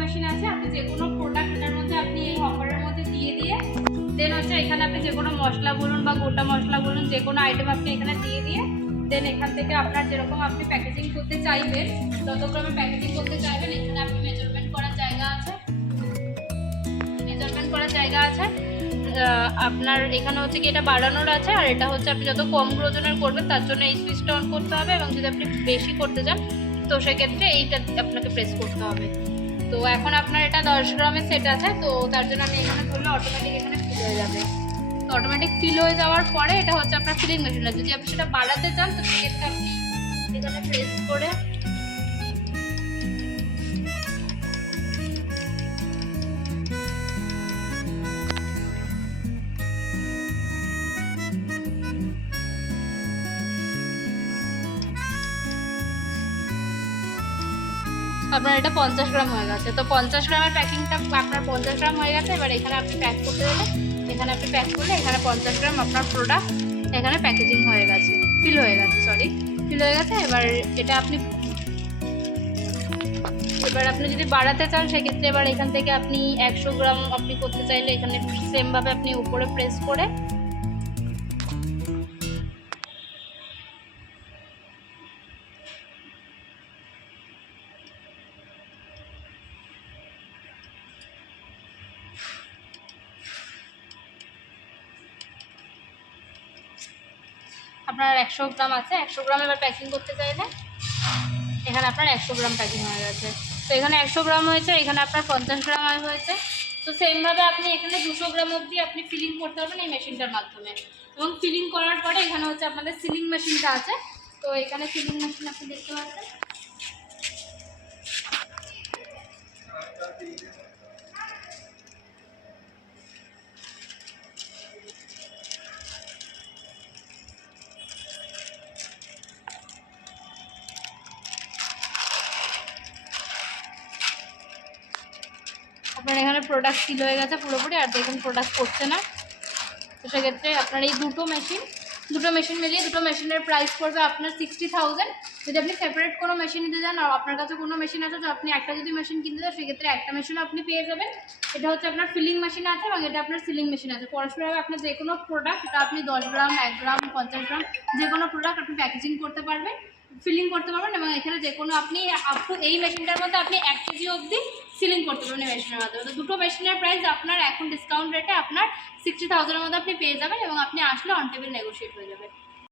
Machine আছে, আপনি যে কোনো প্রোডাক্ট এটার মধ্যে আপনি এই হপারের মধ্যে দিয়ে দেন হচ্ছে এখানে আপনি যে কোনো মশলা বলুন বা গোটা মশলা বলুন, যে কোনো আইটেম আপনি এখানে দিয়ে দেন এখান থেকে আপনার যেরকম আপনি প্যাকেজিং করতে চাইবেন, যত গ্রামে প্যাকেজিং করতে চাইবেন, এখানে আপনি মেজারমেন্ট করার জায়গা আছে, আপনার এখানে হচ্ছে কি এটা বাড়ানোর আছে, আর এটা হচ্ছে আপনি যত কম ওজনের করবেন তার জন্য এই সুইচটা অন করতে হবে, এবং যদি আপনি বেশি করতে চান তো সেক্ষেত্রে এইটা আপনাকে প্রেস করতে হবে। তো এখন আপনার এটা 10 গ্রামের সেট আছে, তো তার জন্য আমি এখানে ধরলে অটোমেটিক এখানে ফিল হয়ে যাবে। তো অটোমেটিক ফিল হয়ে যাওয়ার পরে এটা হচ্ছে আপনার ফিলিং মেশিনটা, যদি আপনি সেটা বাড়াতে চান তো সেক্ষেত্রে আপনি এখানে প্রেস করে আপনার এটা 50 গ্রাম হয়ে গেছে। তো 50 গ্রামের প্যাকিংটা আপনার 50 গ্রাম হয়ে গেছে। এবার এখানে আপনি প্যাক করতে দেবেন, এখানে আপনি প্যাক করলে এখানে 50 গ্রাম আপনার প্রোডাক্ট এখানে প্যাকেজিং হয়ে গেছে, ফিল হয়ে গেছে। এবার এটা আপনি যদি বাড়াতে চান সেক্ষেত্রে এবার এখান থেকে আপনি 100 গ্রাম আপনি করতে চাইলে এখানে সেমভাবে আপনি উপরে প্রেস করে আপনার 100 গ্রাম আছে, 100 গ্রাম এবার প্যাকিং করতে চাইলে এখানে আপনার 100 গ্রাম প্যাকিং হয়ে গেছে। তো এখানে 100 গ্রাম হয়েছে, এখানে আপনার 50 গ্রাম হয়েছে। তো সেমভাবে আপনি এখানে 200 গ্রাম অবধি আপনি ফিলিং করতে পারবেন এই মেশিনটার মাধ্যমে। এবং ফিলিং করার পরে এখানে হচ্ছে আপনাদের সিলিং মেশিনটা আছে, তো এখানে সিলিং মেশিন আপনি দেখতে পাচ্ছেন। আপনার এখানে প্রোডাক্ট ফিল হয়ে গেছে পুরোপুরি, আর দেখুন প্রোডাক্ট করছে না। তো সেক্ষেত্রে আপনার এই দুটো মেশিন মিলিয়ে দুটো মেশিনের প্রাইস পড়বে আপনার 60,000। যদি আপনি সেপারেট কোনো মেশিন নিতে যান আর আপনার কাছে কোনো মেশিন আছে, তো আপনি একটা যদি মেশিন কিনতে চান সেক্ষেত্রে একটা মেশিনও আপনি পেয়ে যাবেন। এটা হচ্ছে আপনার ফিলিং মেশিন আছে এবং এটা আপনার সিলিং মেশিন আছে। পরস্পরভাবে আপনার যে কোনো প্রোডাক্ট, এটা আপনি 10 গ্রাম, 1 গ্রাম, 50 গ্রাম যে কোনো প্রোডাক্ট আপনি প্যাকেজিং করতে পারবেন, ফিলিং করতে পারবেন, এবং এখানে যে কোনো আপনি আপ টু এই মেশিনটার মধ্যে আপনি 1 কেজি অবধি সিলিং করতে পারবেন এই মেশিনের মাধ্যমে। তো দুটো মেশিনের প্রাইস আপনার এখন ডিসকাউন্ট রেটে আপনার 60,000-এর মধ্যে আপনি পেয়ে যাবেন, এবং আপনি আসলে অন টেবিল নেগোশিয়েট হয়ে যাবে।